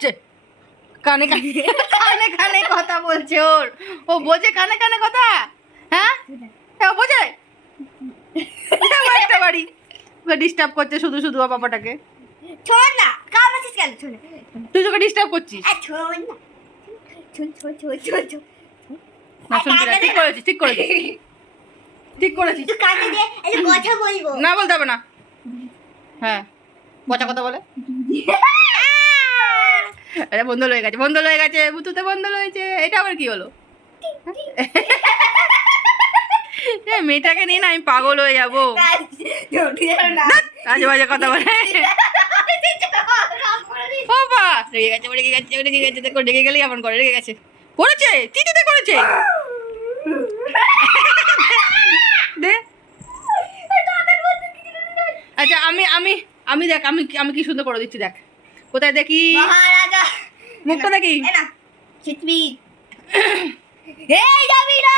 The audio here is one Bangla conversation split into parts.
হচ্ছে? কানে কানে কানে কানে কথা বলছে ওর। ও বোঝে কানে কানে কথা? হ্যাঁ? ও বোঝে? একটা বাড়ি ডিস্টার্ব করছে শুধু শুধু বাবাটাকে। ছোড় না কামাচ্ছিস কেন? ছোড় তুই তোকে ডিস্টার্ব করছিস? ছোড় না। ছোড় ছোড় ছোড় ছোড় ছোড় না ঠিক করেছিস ঠিক করেছিস। ঠিক করেছিস। কানে দিয়ে কথা বলব। না বলতে হবে না। হ্যাঁ। পচা কথা বলে। আরে বন্ধ হয়ে গেছে বন্ধ হয়ে গেছে বুতুতে বন্ধ হয়েছে এটা আবার কি হলো? এ, মেয়েটাকে নিয়ে না আমি পাগল হয়ে যাব। আজে বাজে কথা বলে। ও গেছে গেছে গেছে গেলেই গেছে। করেছে করেছে। দে। আচ্ছা আমি আমি আমি দেখ আমি আমি কি সুন্দর করে দিচ্ছি দেখ। কোথায় দেখি? মুখটা দেখি। না চিতমি এই যাবি না।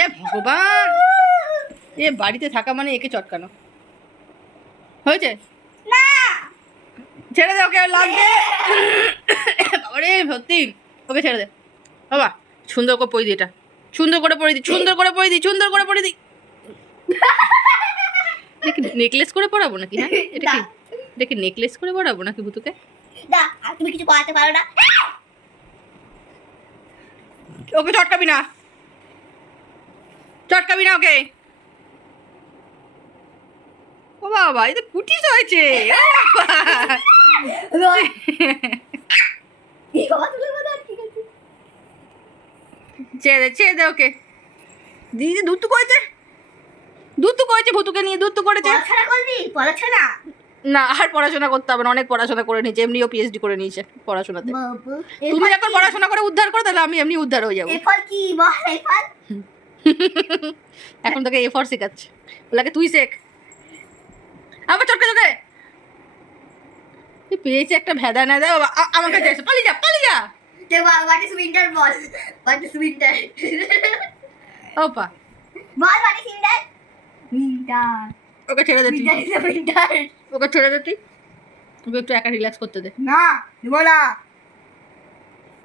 এ ভগবান। এ বাড়িতে থাকা মানে একে চটকানো। হয়েছে? না। ছেড়ে দে ওকে লাগবে বাবারে সত্যি। ওকে ছেড়ে দে। বাবা সুন্দর করে পড়ে দি এটা। সুন্দর করে পড়ে দি সুন্দর করে পড়ে দি সুন্দর করে পড়ে দি। নেকলেস করে পড়াবো নাকি? হ্যাঁ? এটা কি? কি নেকলেস করে পড়াবো নাকি ভুতুকে? না আর তুমি কিছু করাতে পারো না। ওকে চটকাবি না। চটকাবি না ওকে। ও বাবা এটা কুটিস হয়েছে। ছেড়ে দে ছেড়ে ওকে। দিদি দুধ তো করেছে। দুধ তো করেছে ভুতুকে নিয়ে দুধ তো করেছে। পড়াশোনা করবি পড়াশোনা না আর পড়াশোনা করতে হবে না অনেক পড়াশোনা করে নিয়েছে এমনিও পিএইচডি করে নিয়েছে পড়াশোনাতে। তুমি যখন পড়াশোনা করে উদ্ধার করো তাহলে আমি এমনি উদ্ধার হয়ে যাব। এখন তোকে এ ফর শেখাচ্ছে। ওলাকে তুই শেখ। আমার চটকে চটকে তুই পেয়েছে একটা ভেদা না দাও আমার কাছে এসে পালিয়ে যা পালিয়ে যা। হোয়াট ইজ উইন্টার বল? হোয়াট ইজ উইন্টার ওপা। বল what is winter winter okay ছেড়ে দে তুই। ওকে ছেড়ে দে তুই। ওকে একটু একা রিল্যাক্স করতে দে। না বলা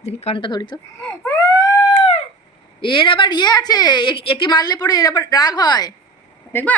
দেখি কানটা ধরি তো। এর আবার ইয়ে আছে একে মারলে পরে এর আবার রাগ হয়। দেখবা?